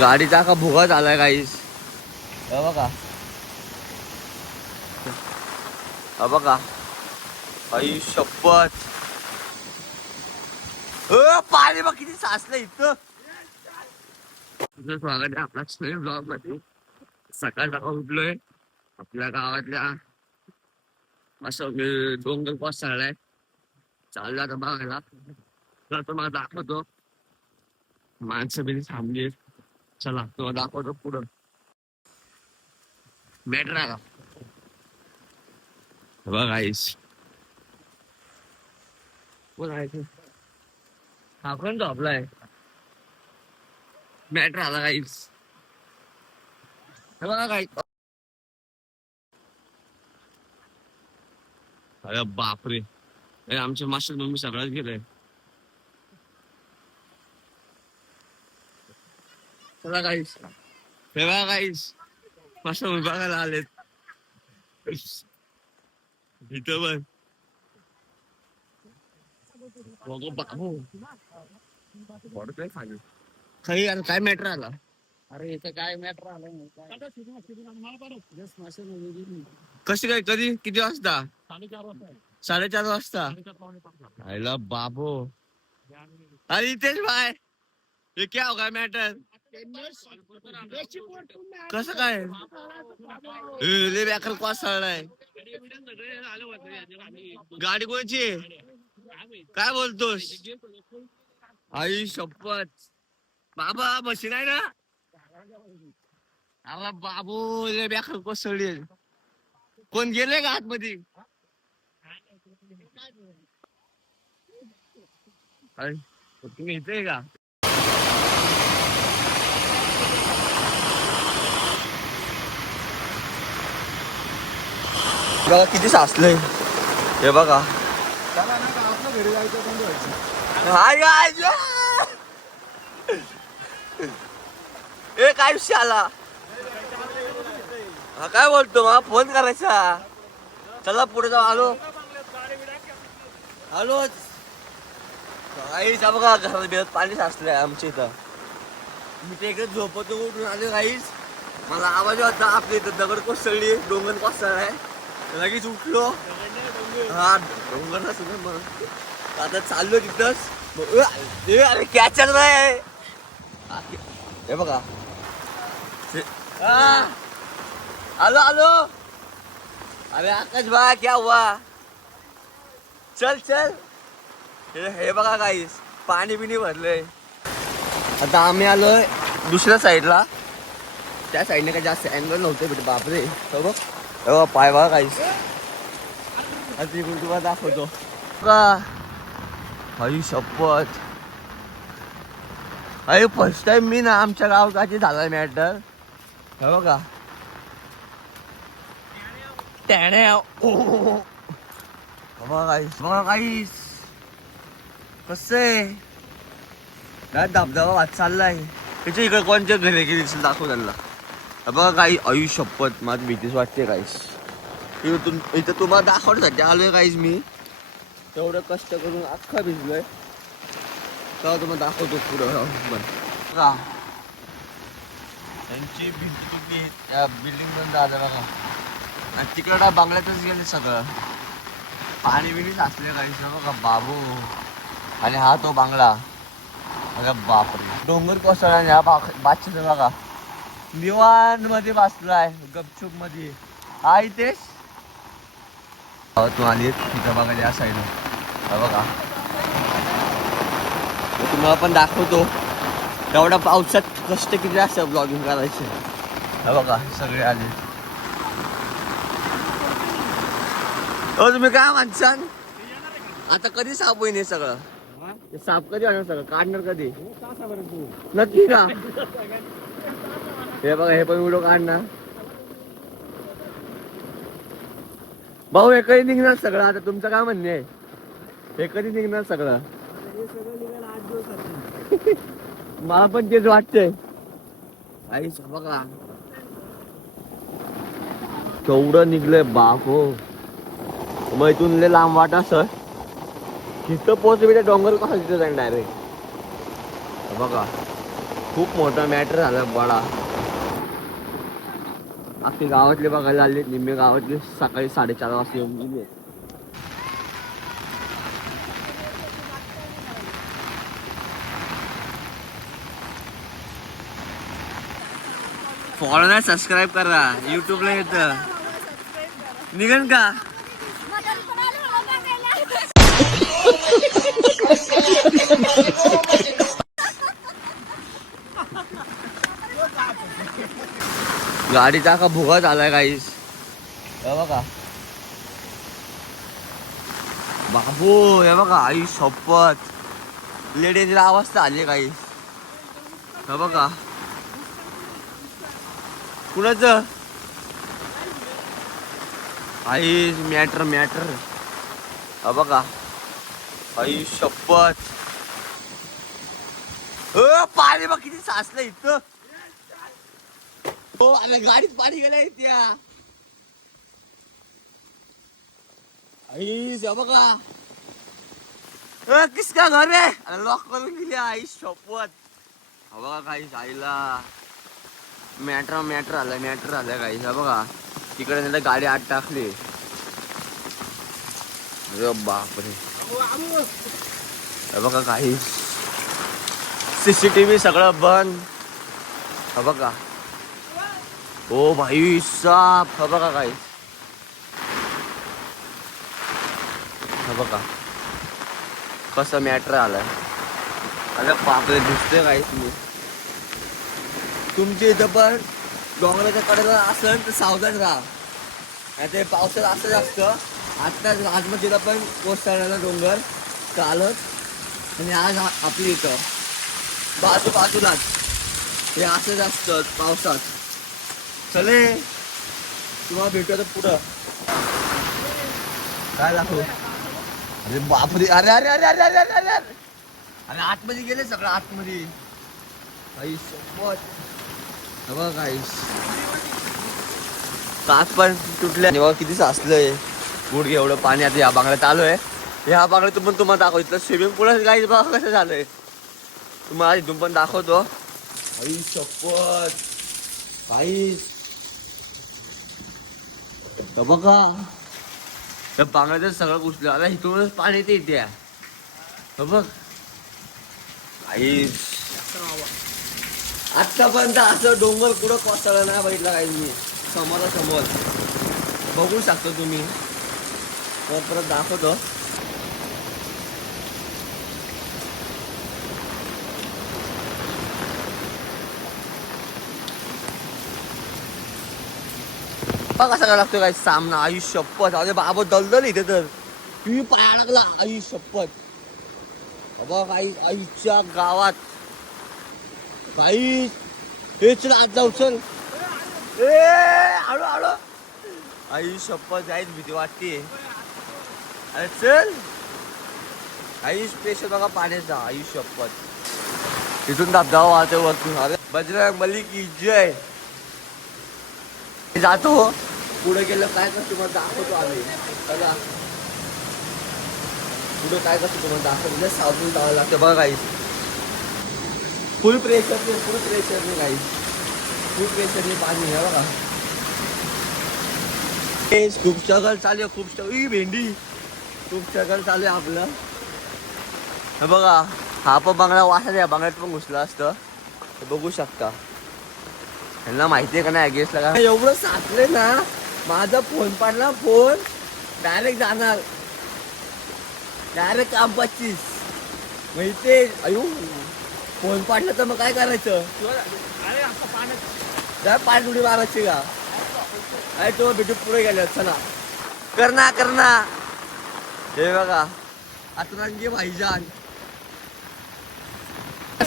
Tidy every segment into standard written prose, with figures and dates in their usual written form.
गाडीचा का भुगा झालाय काहीच. बघा बघा आई शपथ. पाणी बघ किती साचलं इथं. तुझं स्वागत आहे आपला ब्लॉग मध्ये. सकाळ सकाळ उठलोय आपल्या गावातल्या असं डोंगर कोसळलाय. चाललं आता बघायला. तर तुम्हाला दाखवतो. माणसं बिनी थांबली. चला तुम्हाला दाखवतो पुढं. मॅटर आहे का बघा आईस. कोण आहे ते? हा पण झोपलाय. मॅटर आला काहीच. बघा काही. अरे बापरे. आमच्या मास्टर मम्मी सगळ्यात गेलंय. चला काहीच. हे बघा काहीच. मास्टर मम्मी बघायला आलेत इथं पण. बाबू काही आता काय मॅटर आला. अरे इथं काय मॅटर आलं कशी काय कधी किती वाजता. 4:30 वाजता. आयला बाबू. अरे इथेच बाय. हे क्या होगा मॅटर. कसं काय लय बेकार कोसळलाय. गाडी कोणची काय बोलतोस. आई शपथ. बाबा मशीन आहे ना. अरे बाबू लय बेकार कोसळली. कोण गेले का आतमध्ये. तुम्ही इथे का. बघा किती साचलंय. हे बघा. घरी जायचं. ए काय विषय आला. हा काय बोलतो मग फोन करायचा. चला पुढे जाऊ. आलोच काहीच. बघा घरात बिरात पाणी साचलंय आमच्या इथं. मी ते इकडे झोपतो उठून आलो काहीच. मला आवाज होता आपल्या इथं दगड कोसळली. डोंगर कोसळलाय. लगेच उठलो. हा डोंगर नसलं मग आता चाललो तिथंच. अरे कॅचर नाही. हे बघा. आलो. अरे आकाश भाई क्या हुआ. चल. हे बघा काहीच पाणी बिनी भरलंय. आता आम्ही आलोय दुसऱ्या साईडला. त्या साईडने काही जास्त अँगल नव्हते बेटे. बापरे बघ पाय बघा काहीच. आता तिकडून तुम्हाला दाखवतो का. आई शपथ. अरे फर्स्ट टाइम मी ना आमच्या गावात झालाय मॅटर. हे बघा त्याने बघा काहीच कसं आहे. काय धबधबा वाट चाललाय. त्याच्या इकडे कोणच्या घरी गेली दाखव त्यांना. बघा काही आई शपथ माझी भीतीच वाटते काहीच. इथं तुम्हाला दाखवण्यासाठी आलोय काहीच. मी तेवढं कष्ट करून अख्खा भिजलोय. तेव्हा तुम्हाला दाखवतो पुढं. बघा त्यांची भिंत तुटली. त्या बिल्डिंग बंद आलं बघा. आणि तिकडं बंगल्यातच गेले सगळं. पाणी बिणी साचले काहीच बघा बाबू. आणि हा तो बांगला. अरे बापरे डोंगर कोसळला. ह्या बादशाचं बघा निवांत मध्ये बसलाय गपचूप मध्ये. हा इथेच तू आली तिथं बघा या साईड. बघा तुम्हाला पण दाखवतो एवढ्या पावसात कष्ट किती असतं ब्लॉगिंग करायचे. बघा सगळे आले. तुम्ही काय म्हणसान आता कधी साफ होईन हे सगळं. साफ कधी होणार सगळं काढणार कधी नक्की का. हे बघा हे पण व्हिडिओ काढणार भाऊ. हे कधी निघणार सगळं. आता तुमचं काय म्हणणे आहे. हे कधी निघणार सगळं. मला पण तेच वाटतंय. आईच बघा केवढं निघलंय बाप हो. मग इथून लय लांब वाट असं तिथं पोहोचले. डोंगर कसा तिथं जाईल डायरेक्ट. बघा खूप मोठा मॅटर झाला बडा. अख्खे गावातले बघायला आले, निम्मे गावातले सकाळी 4:30 वाजता येऊन गेले. फॉलो नाही, सबस्क्राईब करा. युट्यूबला येतं निघन का. गाडीचा का भुगा झालाय गाईस. हे बघा बाबू, हे बघा आई शपथ लेडीजला अवस्था आली गाईस. हे बघा कुणाचं आई मॅटर मॅटर. हे बघा आई शपथ. पाणी बघ किती साचलं इथं. हो अरे गाडीत पाणी गेलंय त्या आई. बघा किसका घर आहे. अरे लॉक करून गेली आई शपथ. बघा काही आईला मॅटर मॅटर आलं मॅटर आलं काही. बघा तिकडे त्याला गाडी आत टाकली. अरे बापरे. बघा काही CCTV सगळं बंद. बघा ओ भाई साप. बघा काही बघा कसं मॅटर आलाय. अरे बापरे दिसतंय काही. तुम्ही तुमच्या इथं पण डोंगराच्या कडेला असेल तर सावधान राहा. नाही ते पावसात असंच असतं. आता राजमतीला पण कोसळलेला डोंगर चालत आणि आज आपली इथं बाजूलाच हे असंच असतं पावसात. चले तुम्हाला भेटू आता पुढं. काय दाखवू. अरे बापरे. अरे अरे अरे अरे अरे अरे अरे अरे आतमध्ये गेले सगळं आतमध्ये. आई सोबत बघा काहीच काच पण तुटल्या. बघा किती साचलंय गुडघे एवढं पाणी. आता या बांगड्यात आलोय. ह्या बांगड्यातून पण तुम्हाला दाखवतो स्विमिंग पूलच गाईच. बघा कसं झालंय. तुम्हाला इथून पण दाखवतो. आई शपथ काहीच. बघा त्या बांगड्यात सगळं घुसलं. आता इथूनच पाणी ते इथे बघ काहीच. आतापर्यंत असं डोंगर कुठं कोसळलं नाही बघितलं काही मी. समोरासमोर बघू शकतो तुम्ही. परत दाखवतो. बघा कसा लागतो काय सामना. आई शपथ. अरे बाबा दलदल इथे तर तुम्ही पाया लागला. आई शपथ. बाबा काही आईच्या गावात काही हे चल आत जाऊ चल. हळू हळू. आई शपथ जायच भीती वाटते. अरे चल. आई स्पेशल बघा पाण्याचा. आई शपथ तिथून धबधबा वाहते वरतून. अरे बजरंग बली की जय. जातो पुढे गेलं काय करतो तुम्हाला दाखवतो आम्ही. बघा पुढे काय करतो तुम्हाला दाखवतो. सावधून जावं लागतं. बघा काही फुल प्रेशरने काही फुल प्रेशरने पाणी आहे. बघा खूप स्ट्रगल चालू आहे. खूप स्ट्रगल. भेंडी खूप स्ट्रगल चालू आहे आपलं. हे बघा हा पण बांगडा वासा या बांगड्यात पण घुसला असतं. बघू शकता. यांना माहिती आहे का नाही गेस लागा. एवढं साचले ना माझा फोन पडला. फोन डायरेक्ट जाणार. डायरेक्ट काम 25 माहिती. अयो फोन पाडलं तर मग काय करायचं. पाच उडी मारायची का. अरे तो भेटू पुढे गेले. चला करना हे बघा अतरंगी भाईजान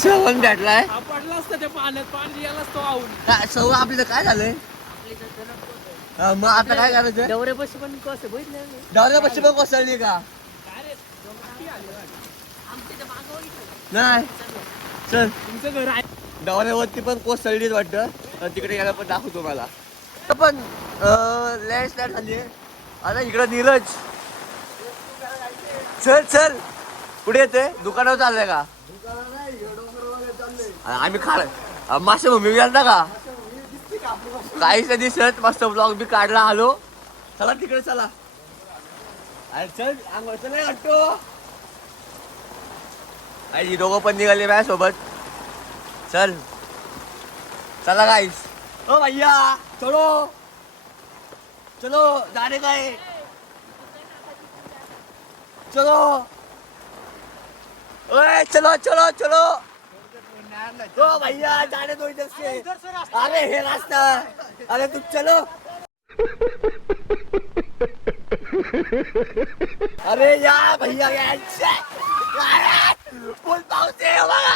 श्रवण भेटलाय. पडला असतं त्या पाण्यात. पाणी गेला तो आऊन. काय सव आपलं काय झालंय. मग आता काय करायचं. दौऱ्यापाशी पण कसं बघितलं. दौऱ्यापाशी पण कोसळली का नाही. चल तुमचं घर आहे. दौऱ्यावरती पण कोसळलीच वाटतं. तिकडे गेला पण दाखवतो मला. पण लँडस्लाईड झाली. आता इकडं नीरज चल चल कुठे येते. दुकानावर चाललंय का. आम्ही मासे मम्मी गेलता का काहीच नाही दिसत. मस्त ब्लॉग बी काढला. आलो चला तिकडे चला. अरे चल अंघोळ नाही वाटतो. आई दोघं पण निघाले माझ्या सोबत. चल चला गाईस. ओ भैया चलो चलो जाने का है. चलो ओए चलो चलो चलो. ओ भैया जाने दो इधर से. अरे हे रास्ता. अरे तुम चलो. अरे या भैया फुल पाऊस आहे बघा.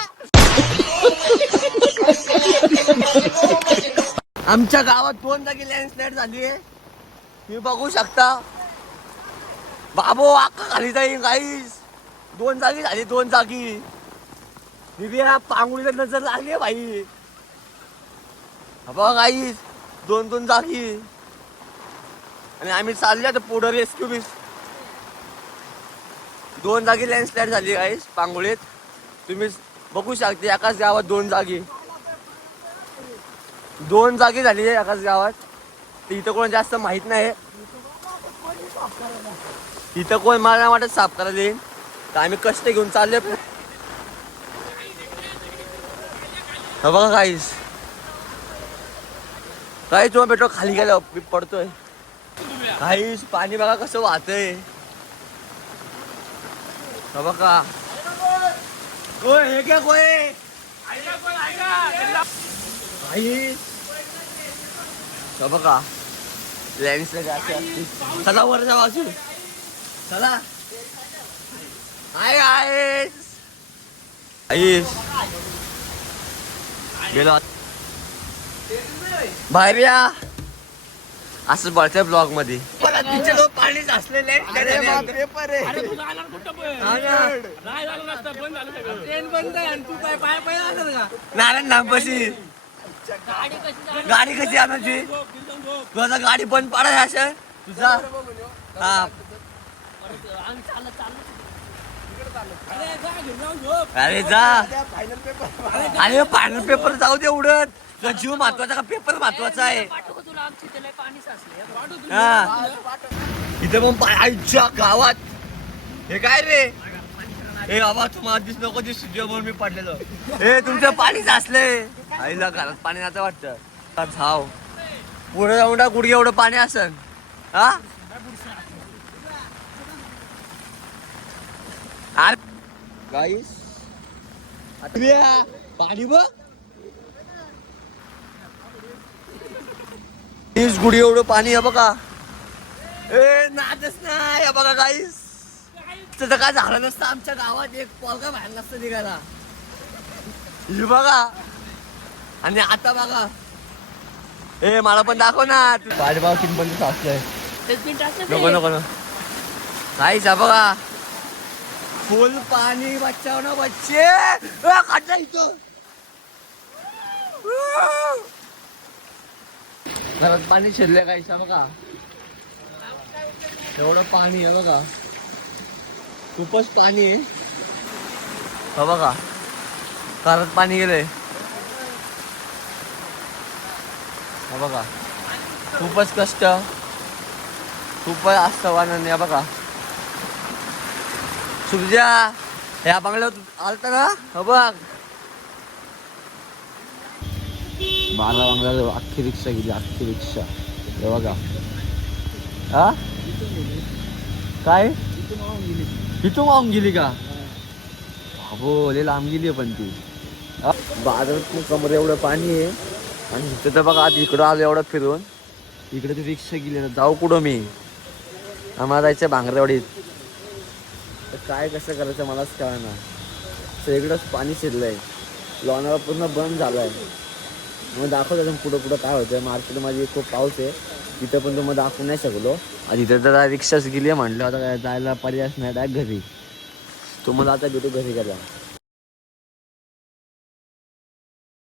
आमच्या गावात 2 जागी लँडस्लाइड झाली आहे. तुम्ही बघू शकता. बाबो अख्खा खाली जाईल गाईस. 2 जागी झाली. 2 जागी. दिव्या पांगुळीला नजर लागली आहे भाई. बघा गाईस 2 जागी. आणि आम्ही चालले आता पुढं रेस्क्यू बी. 2 जागी लँडस्लाइड झाली गाईस पांगुळीत. तुम्ही बघू शकता एकाच गावात 2 जागी. 2 जागी झाली आहे एकाच गावात. तर इथं कोण जास्त माहित नाही. इथं कोण मला नाही वाटत साफ करायला येईल. तर आम्ही कष्ट घेऊन चालले. बघा गाईस काही तुम्हाला भेटो खाली गेला पडतोय. गाईस पाणी बघा कसं वाहतंय. बघा हे क्या कोय बघा लँडस्लाइड. चला वरच्या बाजू चला. आईस गेलो बाहेर या. असं बळत्या ब्लॉग मध्ये पाणीच असलेले पेपर आहे. अरे तू जाणार कुठं पण? नाही झालं नसतं, बंद झालं सगळं. ट्रेन बंद आहे आणि तू पाय पाय पाय आलं का? नारायण नामपशी गाडी कशी आणायची. तुझा गाडी बंद पाडायची असं तुझा. हा अरे जा. अरे फायनल पेपर जाऊ दे उडत. तुझा जीव महत्वाचा का पेपर महत्वाचा आहे. हा इथे पण आईच्या गावात हे काय रे. हे बाबा तुम्हाला दिस नको दिस म्हणून मी पडलेलो. हे तुमचं पाणी साचले. आईला घरात पाणी नाचं वाटतं. झाव पुढे जाऊन गुडघे एवढं पाणी असन. हा गाईस पाणी बघ. गुडी एवढं पाणी आहे बघा. ए नादच नाही बघा गाईस. तर काय झालं नसतं आमच्या गावात एक पोलगा बाहेर नसतं निघाला. हे बघा. आणि आता बघा ए मला पण दाखव ना. पाणी बघा किती पण साचलंय. नको नको नको गाईस बघा फुल पाणी. बचाव ना बच्चे. खड्डा इथं घरात पाणी शिरले गाईसा बघा. एवढं पाणी आहे बघा. खूपच पाणी आहे. हो बघा घरात पाणी गेलंय. हा बघा खूपच कष्ट खूपच असतं वाहन. या बघा सुरजा या बंगल्यावर आलता ना. हो बघ 12 बंगल्यावर अख्खी रिक्षा गेली. अख्खी रिक्षा हे बघा. हा काय इथून वाहून गेली का. हो लय लांब गेली पण ती. बाजारात कमर एवढं पाणी आहे. आणि इथं तर बघा आता इकडं आलं एवढं फिरून. इकडे ती रिक्षा गेली ना. जाऊ कुठं मी. आम्हाला जायचं भांगरेवाडीत. तर काय कसं करायचं मलाच कळना. सगळीकडंच पाणी शिरलंय. लोणावळा पूर्ण बंद झालाय. मग दाखवतो पुढं पुढं काय होतं. मार्केटमध्ये खूप पाऊस आहे. तिथं पण तुम्हाला दाखवू नाही शकलो. आणि इथं तर रिक्षाच गेली आहे म्हटलं. आता काय जायला पर्याय नाही. डायरेक्ट घरी. तुम्हाला आता भेटू घरी गेला.